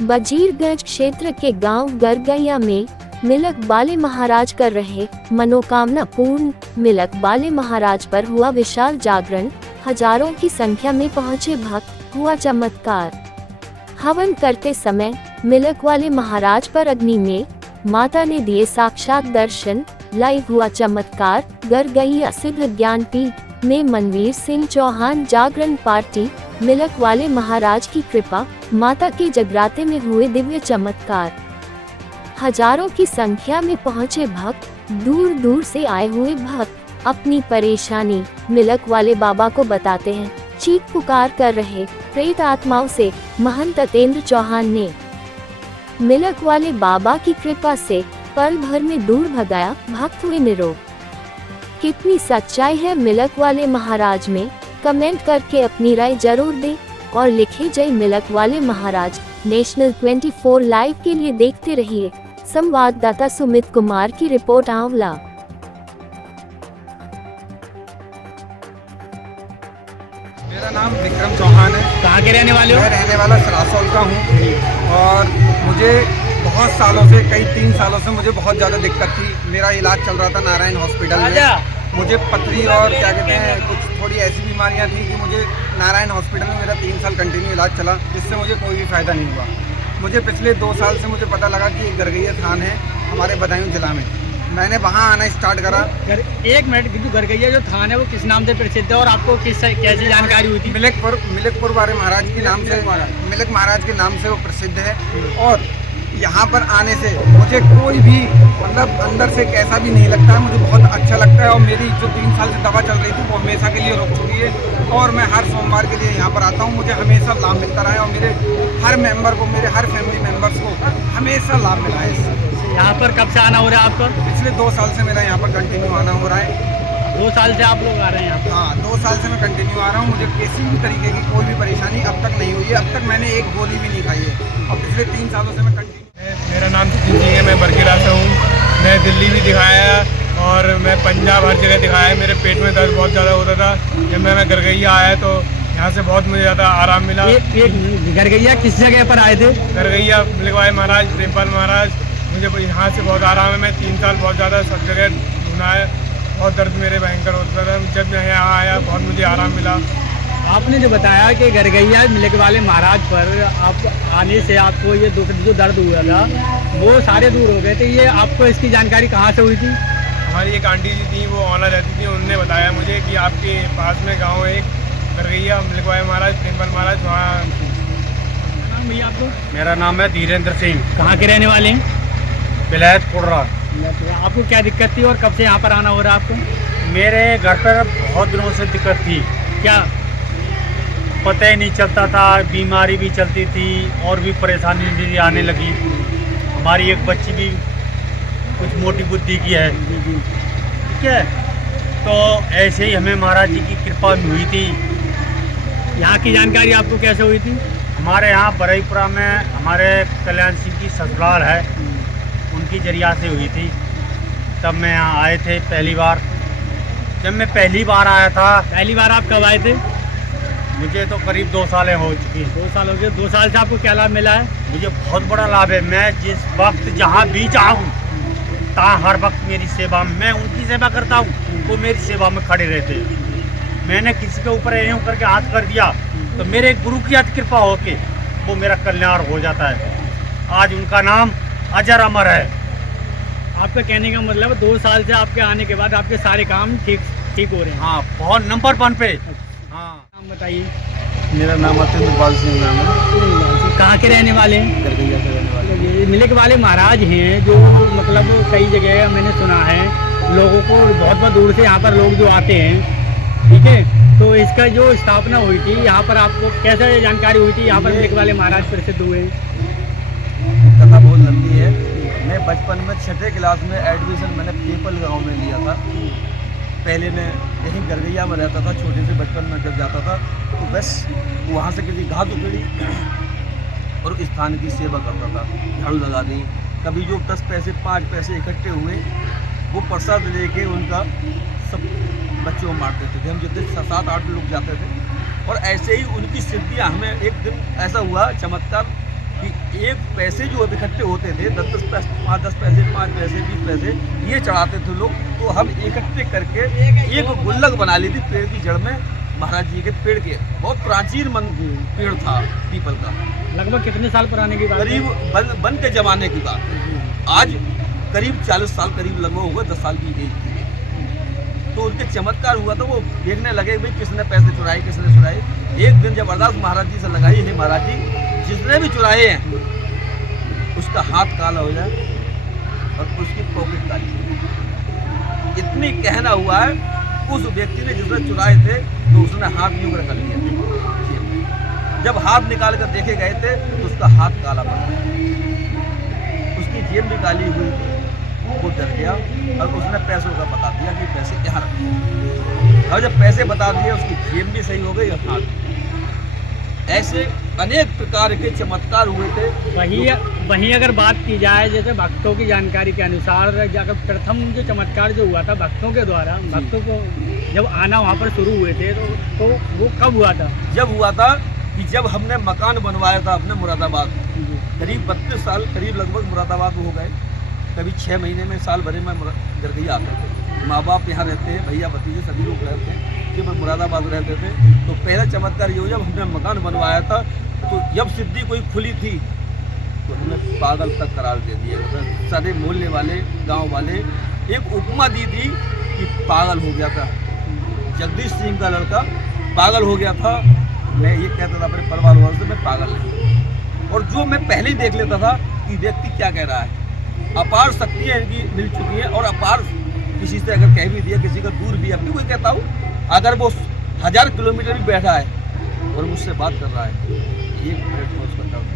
बजीरगंज क्षेत्र के गांव गरगैया में मिलक बाले महाराज कर रहे मनोकामना पूर्ण। मिलक बाले महाराज पर हुआ विशाल जागरण, हजारों की संख्या में पहुंचे भक्त, हुआ चमत्कार। हवन करते समय मिलक वाले महाराज पर अग्नि में माता ने दिए साक्षात दर्शन, लाइव हुआ चमत्कार। गरगैया सिद्ध ज्ञानपीठ में मनवीर सिंह चौहान जागरण पार्टी। मिलक वाले महाराज की कृपा, माता के जगराते में हुए दिव्य चमत्कार। हजारों की संख्या में पहुंचे भक्त, दूर दूर से आए हुए भक्त अपनी परेशानी मिलक वाले बाबा को बताते हैं। चीख पुकार कर रहे प्रेत आत्माओं से महंत अतेंद्र चौहान ने मिलक वाले बाबा की कृपा से पल भर में दूर भगाया, भक्त हुए निरोग। कितनी सच्चाई है मिलक वाले महाराज में, कमेंट करके अपनी राय जरूर दें और लिखे जय मिलक वाले महाराज। नेशनल 24 लाइव के लिए देखते रहिए संवाददाता सुमित कुमार की रिपोर्ट। आंवला मेरा नाम विक्रम चौहान है। कहाँ के रहने वाले हो? मैं रहने वाला सरासौल का हूँ और मुझे बहुत सालों से, कई 3 सालों से मुझे बहुत ज़्यादा दिक्कत थी। मेरा इलाज चल रहा था नारायण हॉस्पिटल में। मुझे पथरी और क्या कहते हैं, कुछ थोड़ी ऐसी बीमारियां थी कि मुझे नारायण हॉस्पिटल में मेरा 3 साल कंटिन्यू इलाज चला, जिससे मुझे कोई भी फ़ायदा नहीं हुआ। मुझे पिछले 2 साल से मुझे पता लगा कि एक गरगैया थान है हमारे बदायूं जिला में। मैंने वहाँ आना स्टार्ट करा। एक मिनट, बिल्कुल गरगैया जो थान है वो किस नाम से प्रसिद्ध है और आपको कैसी जानकारी हुई थी? मिलकपुर वाले महाराज के नाम से, मिलक महाराज के नाम से वो प्रसिद्ध है। और यहाँ पर आने से मुझे कोई भी मतलब अंदर से कैसा भी नहीं लगता है, मुझे बहुत अच्छा लगता है। और मेरी जो 3 साल से दवा चल रही थी वो हमेशा के लिए रुक चुकी है और मैं हर सोमवार के लिए यहाँ पर आता हूँ। मुझे हमेशा लाभ मिलता रहा है और मेरे हर मेंबर को, मेरे हर फैमिली मेंबर्स को हमेशा लाभ मिला है इससे। यहाँ पर कब से आना हो रहा है आपका? पिछले 2 साल से मेरा यहाँ पर कंटिन्यू आना हो रहा है। 2 साल से आप लोग आ रहे हैं यहाँ पर? हाँ, 2 साल से मैं कंटिन्यू आ रहा हूँ। मुझे किसी भी तरीके की कोई भी परेशानी अब तक नहीं हुई है। अब तक मैंने एक गोली भी नहीं खाई है और पिछले 3 सालों से मैं कंटिन्यू। मेरा नाम सचिन सिंह है, मैं बरकीला से हूँ। मैं दिल्ली भी दिखाया और मैं पंजाब हर जगह दिखाया। मेरे पेट में दर्द बहुत ज़्यादा होता था। जब मैं गरगैया आया तो यहाँ से बहुत मुझे ज़्यादा आराम मिला। गरगैया किस जगह पर आए थे? गरगैया मिलक वाले महाराज, प्रेमपाल महाराज। मुझे यहाँ से बहुत आराम है। मैं 3 साल बहुत ज़्यादा सब जगह ढूंढा है और दर्द मेरे भयंकर होता था। जब मैं यहाँ आया बहुत मुझे आराम मिला। आपने जो बताया कि गरगैया मिलक वाले महाराज पर आप आने से आपको ये जो दर्द हुआ था वो सारे दूर हो गए थे। ये आपको इसकी जानकारी कहाँ से हुई थी? हमारी एक आंटी जी थी, वो ऑनर रहती थी, उन्होंने बताया मुझे कि आपके पास में गांव है एक गरगैया मिलक वाले महाराज, प्रेमपाल महाराज, वहाँ। नाम भैया आपको? मेरा नाम है धीरेन्द्र सिंह। कहाँ के रहने वाले हैं? विलायत कुर्रा। आपको क्या दिक्कत थी और कब से यहाँ पर आना हो रहा है आपको? मेरे घर पर बहुत दिनों से दिक्कत थी। क्या? पता ही नहीं चलता था, बीमारी भी चलती थी और भी परेशानी धीरे आने लगी। हमारी एक बच्ची भी कुछ मोटी बुद्धि की है, ठीक है। तो ऐसे ही हमें महाराज जी की कृपा हुई थी। यहाँ की जानकारी आपको कैसे हुई थी? हमारे यहाँ बरईपुरा में हमारे कल्याण सिंह की ससुराल है, उनकी जरिया से हुई थी। तब मैं यहाँ आए थे पहली बार। जब मैं पहली बार आया था। पहली बार आप कब आए थे? मुझे तो करीब 2 सालें हो चुकी हैं। 2 साल हो गए। 2 साल से आपको क्या लाभ मिला है? मुझे बहुत बड़ा लाभ है। मैं जिस वक्त जहाँ भी जाऊँ हर वक्त मेरी सेवा, मैं उनकी सेवा करता हूँ, वो मेरी सेवा में खड़े रहते हैं। मैंने किसी के ऊपर यूँ करके हाथ कर दिया तो मेरे गुरु की अति कृपा होके वो मेरा कल्याण हो जाता है। आज उनका नाम अजर अमर है। आपका कहने का मतलब 2 साल से आपके आने के बाद आपके सारे काम ठीक हो रहे हैं? हाँ, बहुत नंबर 1 पे। हाँ, नाम बताइए। मेरा नाम अतेंद्र सिंह नाम है। कहाँ के रहने वाले हैं? गरगैया से रहने वाले। ये मिलक वाले महाराज हैं जो मतलब कई जगह मैंने सुना है, लोगों को बहुत दूर से यहाँ पर लोग जो आते हैं, ठीक है। तो इसका जो स्थापना हुई थी यहाँ पर, आपको कैसे जानकारी हुई थी यहाँ पर मिलक वाले महाराज प्रसिद्ध हुए? कथा बहुत लंबी है। मैं बचपन में 6ठी क्लास में एडमिशन मैंने पीपल गांव में लिया था। पहले मैं यहीं गरगैया में रहता था। छोटे से बचपन में जब जाता था तो बस वहाँ से किसी घात उखड़ी और स्थान की सेवा करता था, झाड़ू लगा दी। कभी जो 10 पैसे 5 पैसे इकट्ठे हुए वो प्रसाद लेके उनका सब बच्चों को मार देते थे। हम जितने 7-8 लोग जाते थे और ऐसे ही उनकी सिद्धियाँ हमें। एक दिन ऐसा हुआ चमत्कार कि एक पैसे जो अब इकट्ठे होते थे 10 पैसे 5 पैसे 5 पैसे 20 पैसे ये चढ़ाते थे लोग, तो हम इकट्ठे करके एक गुल्लक बना ली थी पेड़ की जड़ में, महाराज जी के पेड़ के, बहुत प्राचीन पेड़ था पीपल का। लगभग कितने साल पुराने की बात है? करीब बन के जमाने की बात, आज करीब 40 साल करीब लगभग होगा, 10 साल की एज थी। तो उनके चमत्कार हुआ था, वो देखने लगे भाई किसने पैसे चुराए किसने चुराए। एक दिन जब अरदास महाराज जी से लगाई है, महाराज जी जिसने भी चुराए हैं उसका हाथ काला हो जाए और उसकी पॉकेट काली हो जाए। इतनी कहना हुआ है, उस व्यक्ति ने जिसने चुराए थे तो उसने हाथ यूं कर लिया थे। जब हाथ निकाल कर देखे गए थे तो उसका हाथ काला पड़ गया, उसकी जेब भी काली हुई थी। वो डर गया और उसने पैसों का बता दिया कि पैसे यहाँ रखे, और जब पैसे बता दिए उसकी जेब भी सही हो गई और हाथ। ऐसे अनेक प्रकार के चमत्कार हुए थे। वहीं अगर बात की जाए, जैसे भक्तों की जानकारी के अनुसार, जाकर प्रथम जो चमत्कार जो हुआ था भक्तों के द्वारा, भक्तों को जब आना वहाँ पर शुरू हुए थे तो वो कब हुआ था? जब हुआ था कि जब हमने मकान बनवाया था अपने मुरादाबाद, करीब 32 साल करीब लगभग मुरादाबाद हो गए। कभी 6 महीने में साल भरे में गरगैया आते थे। माँ बाप यहाँ रहते हैं, भैया भतीजे सभी लोग रहते हैं, जब मुरादाबाद रहते थे। तो पहला चमत्कार ये हुआ जब हमने मकान बनवाया था, तो जब सिद्धि कोई खुली थी तो हमें पागल तक करार दे दिया। सारे मोहल्ले वाले गांव वाले एक उपमा दी थी कि पागल हो गया था, जगदीश सिंह का लड़का पागल हो गया था। मैं ये कहता था अपने परिवार वालों से मैं पागल नहीं, और जो मैं पहले ही देख लेता था कि व्यक्ति क्या कह रहा है। अपार शक्तियाँ इनकी मिल चुकी हैं, और अपार किसी से अगर कह भी दिया, किसी का दूर भी, अपनी कोई कहता हूँ अगर वो 1000 किलोमीटर भी बैठा है और मुझसे बात कर रहा है, ये मिनट में उसका डर।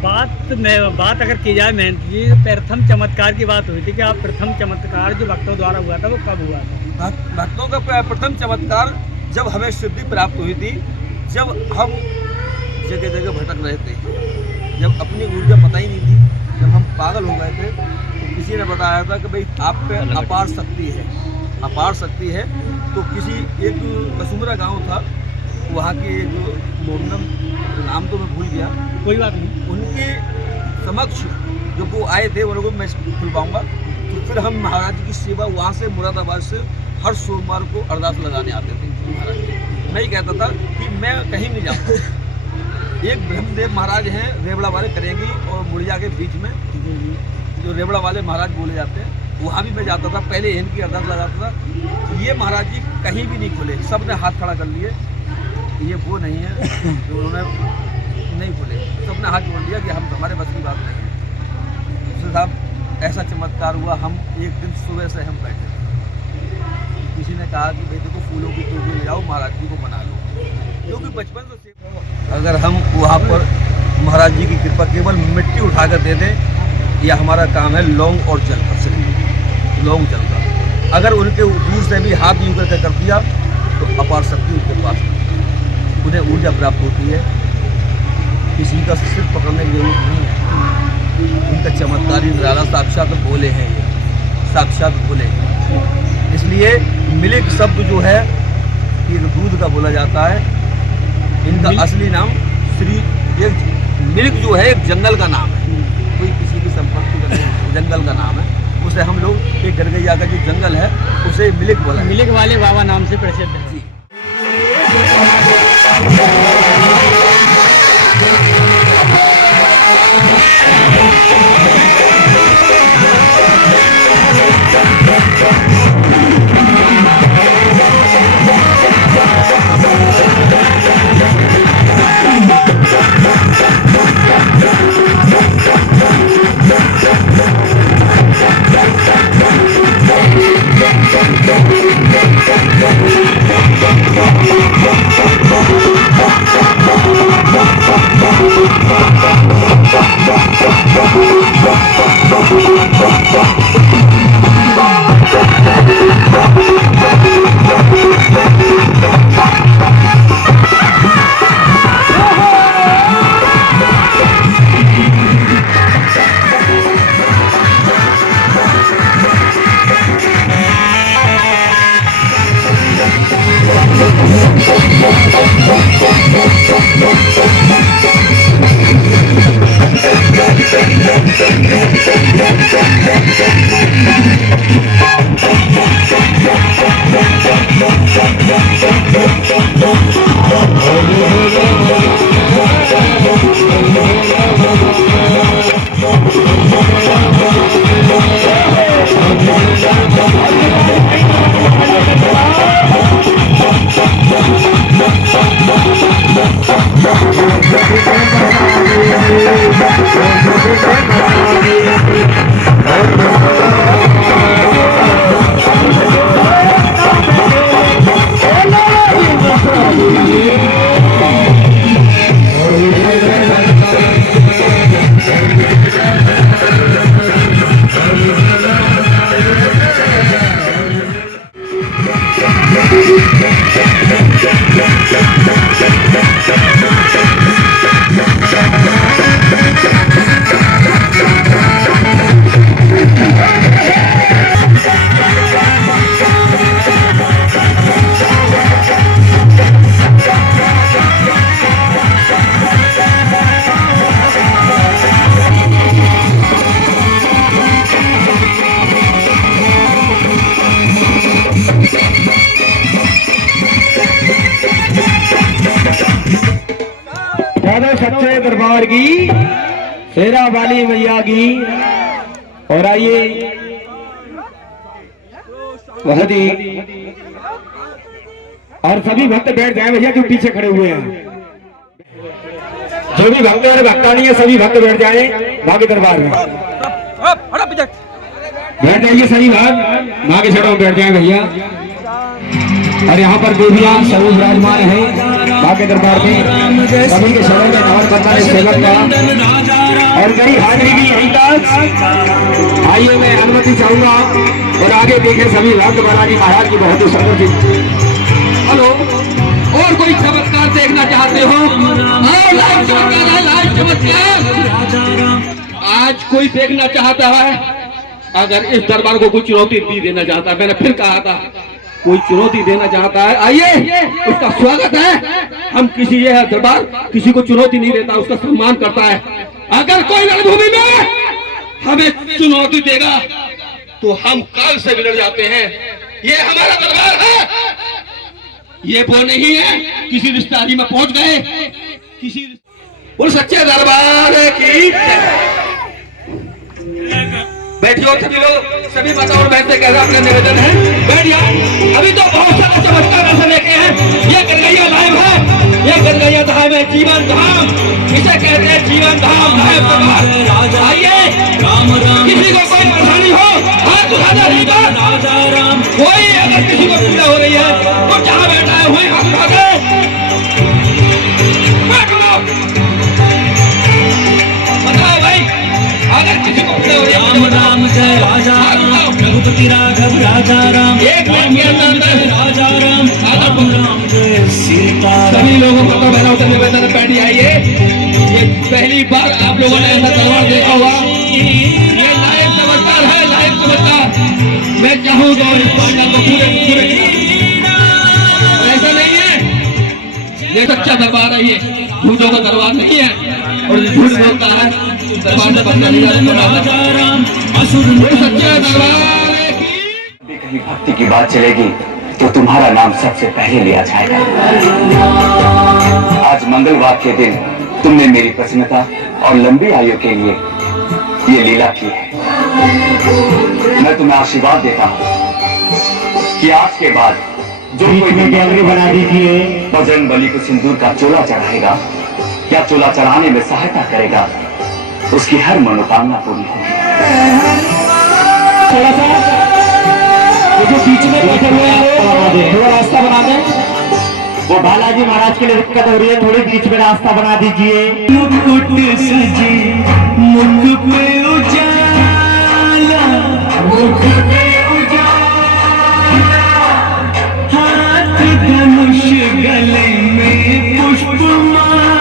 बात अगर की जाए महंत जी, प्रथम चमत्कार की बात हुई थी कि आप प्रथम चमत्कार जो भक्तों द्वारा हुआ था वो कब हुआ था? भक्तों का प्रथम चमत्कार जब हमें सिद्धि प्राप्त हुई थी, जब हम जगह जगह भटक रहे थे, जब अपनी ऊर्जा पता ही नहीं थी, जब हम पागल हो गए थे, तो किसी ने बताया था कि भाई आप पे अपार शक्ति है, अपार शक्ति है। तो किसी एक कसुमरा गांव था, वहाँ के जो मोहनम, नाम तो मैं भूल गया, कोई बात नहीं, उनके समक्ष जो वो आए थे उन लोगों को मैं खुलवाऊँगा। तो फिर हम महाराज जी की सेवा वहाँ से मुरादाबाद से हर सोमवार को अरदास लगाने आते थे महाराज जी। मैं ही कहता था कि मैं कहीं नहीं जाऊँगा। एक ब्रह्मदेव महाराज हैं, रेवड़ा वाले करेंगी, और मुड़िया के बीच में जो रेवड़ा वाले महाराज बोले जाते हैं, वहाँ भी मैं जाता था। पहले इनकी अरदास लगाता था। ये महाराज जी कहीं भी नहीं खुले, सब ने हाथ खड़ा कर लिए। ये वो नहीं है जो उन्होंने नहीं खुले, सबने हाथ जोड़ लिया कि हम हमारे बस की बात नहीं है। दूसरे साहब ऐसा चमत्कार हुआ, हम एक दिन सुबह से हम बैठे थे, किसी ने कहा कि भाई देखो फूलों की टोकरी ले जाओ, महाराज जी को मना लो, क्योंकि बचपन से अगर हम वहाँ पर महाराज जी की कृपा केवल मिट्टी उठा कर दे दें, यह हमारा काम है लौंग और जल का, सिर्फ लौंग जल का। अगर उनके दूर से भी हाथ यूँ करके कर दिया तो अपार शक्ति उनके पास, उन्हें ऊर्जा प्राप्त होती है। किसी का सिर पकड़ने की जरूरत नहीं है। उनका चमत्कारी निराला साक्षात बोले हैं, ये साक्षात बोले। इसलिए मिल्क शब्द जो है ये दूध का बोला जाता है। इनका असली नाम श्री, एक मिल्क जो है एक जंगल का नाम है, कोई किसी की संपत्ति का नहीं, जंगल का नाम है। उसे हम लोग एक गरगैया का जो जंगल है उसे मिल्क बोला, मिल्क वाले बाबा नाम से प्रसिद्ध है। जी दरबार की, शेरा वाली मैया की। और आइए बहुत ही, और सभी भक्त बैठ जाए भैया जो पीछे खड़े हुए हैं। जो भी भक्त और भक्तानी है सभी भक्त बैठ जाए माँ के दरबार में। बैठ जाइए सभी भक्त माँ के शरणों में बैठ जाए भैया। और यहाँ पर देवियां सभी विराजमान है माँ के दरबार में। सभी के शरणों में नमन करता है सेवक का। और कई हाजिरी भी यहीं तक। आइए मैं अनुमति चाहूंगा और आगे देखें सभी भक्त बालाजी महाराज की बहुत ही समर्पित। हेलो, और कोई चमत्कार देखना चाहते हो? लाइव चमत्कार है, लाइव चमत्कार। आज कोई देखना चाहता है? अगर इस दरबार को कोई चुनौती भी देना चाहता है, मैंने फिर कहा था कोई चुनौती देना चाहता है, आइए उसका स्वागत है। हम किसी यह दरबार किसी को चुनौती नहीं देता, उसका सम्मान करता है। अगर कोई रणभूमि में हमें चुनौती देगा तो हम काल से बिगड़ जाते हैं। ये हमारा दरबार है, ये वो नहीं है किसी रिश्तेदारी में पहुंच गए। किसी उस सच्चे दरबार की बैठियो सभी लोग, सभी माता और बहन से कह रहा अपना निवेदन है, बैठिए। अभी तो बहुत सारा चमत्कार ऐसे देखे हैं। ये गंगैया लाइव है, ये गंगैया धाम है, जीवन धाम इसे कहते हैं, जीवन धाम लाइव दरबार। आइए, किसी को कोई परेशानी हो हाथ उठाना नहीं था। कोई अगर किसी को पीड़ा हो रही है तो जहाँ बैठा है वहीं हाथ उठा दे। बताओ भाई, अगर किसी को पीड़ा हो रही है राम जय राजा राम, रघुपति राघव राजा राम, एक मिनट के अंदर राजा राम, राम जय सीता। सभी लोगों को तो बहना उतर निवेदन बैठी आइए। ये पहली बार आप लोगों ने ऐसा दरबार देखा हुआ। ये लाइव चमत्कार है, लाइव चमत्कार। मैं चाहूंगा इस पांडा को पूरे ऐसा नहीं है। ये सच्चा दरबार है, ये झूठों का दरबार नहीं है। और झूठ बोलता है दरबार से बंदा नहीं सच्चा दरबार है। कहीं भक्ति की बात चलेगी तो तुम्हारा नाम सबसे पहले लिया जाएगा। आज मंगलवार के दिन तुमने मेरी प्रसन्नता और लंबी आयु के लिए ये लीला की है। मैं तुम्हें आशीर्वाद देता हूँ कि आज के बाद जो कोई गैलरी बना दीजिए, बजरंग बली को सिंदूर का चोला चढ़ाएगा या चोला चढ़ाने में सहायता करेगा, उसकी हर मनोकामना पूरी होगी। थोड़ा सा जो बीच में बैठे हुए हैं थोड़ा रास्ता बना दें। वो बालाजी महाराज के लिए दिक्कत हो रही है, थोड़ी बीच में रास्ता बना दीजिए। मुकुट सजे मुख पे उजाला, मुख पे उजाला, हाथ धनुष गले में पुष्पमाला,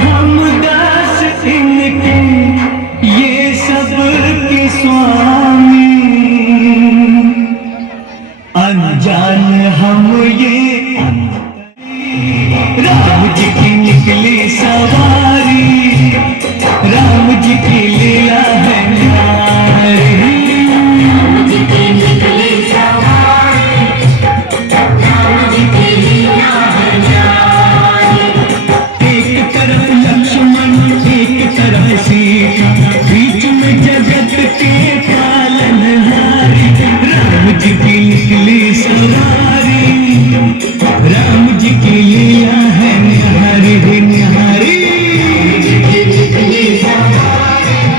हम दास इनके ये सब के स्वामी, अनजान हम ये राम जी की निकली सवारी, राम जी की लीला है न्यारी, राम जी की निकली सवारी, राम जी की लीला है न्यारी। एक तरफ लक्ष्मण एक तरफ सीता, बीच में जगत के पालनहारी, राम जी की निकली सवारी, राम जी की लीला है निहारी निहारी, राम जी की निकली सवारी।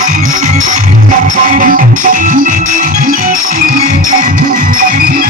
Thank you.